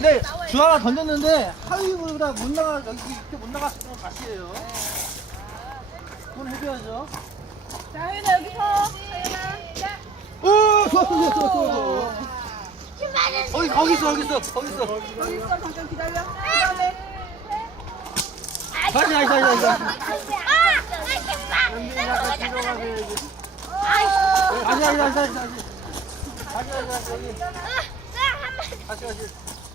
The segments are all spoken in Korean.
네, 주 하나 던졌는데 하위보다 못 나가 여기 이렇게 못나갔으면사실이요 그건 해줘야죠. 자, 하윤 여기서. 오, 좋았어, 좋 거기, 거기, 거기 있어, 거기 있어, 거기 있어. 거기 있어, 잠깐 기다려. 다음에. Yeah. 아 아, 아, 다시, 어, 네. 다시, 아니다, 어, 다시, 다시. 아, 다시, 다시, 다시. 다시, 다시, 다시, 다시. 다시, 다시, 다시. 다시, 다시, 다시. 다시, 다시.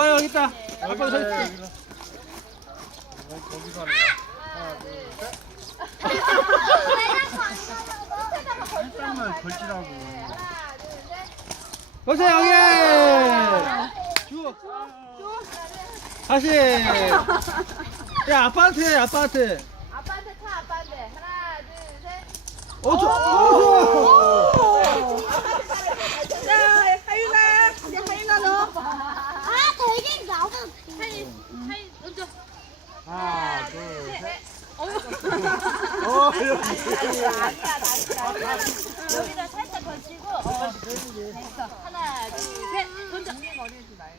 와요 아, 있다. 네. 아빠 여기, 저 있어. 어 거기서 하나. 일단만 <셋. 네네. 웃음> 걸치라고. 보세요 여기. 아... 다시. 야 아빠한테 해, 아빠한테. 아빠한테 타, 아빠한테 해. 하나 둘 셋. 어 저... 오! 오! 음. 사이, 하나, 하나, 둘, 셋. 어, 여기. 아니야, 아니야, 아니야. 여기다 살짝 걸지고 어, 하나, 둘, 셋. 먼저. 하나, 둘, 셋. 하나, 둘, 셋.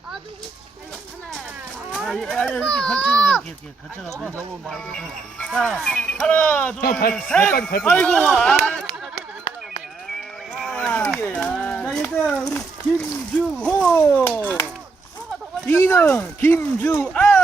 하나, 둘, 셋. 이렇게 걸치면 돼. 이렇게 걸 셋, 가지고 너무 말고. 자, 하나, 둘, 셋. 셋, 셋, 걸치고, 어, 하나, 둘, 셋, 셋, 셋, 셋, 셋, 아이고. 아, 셋, 거 길이네. 자, 일단 우리 김주호. 이등 김주아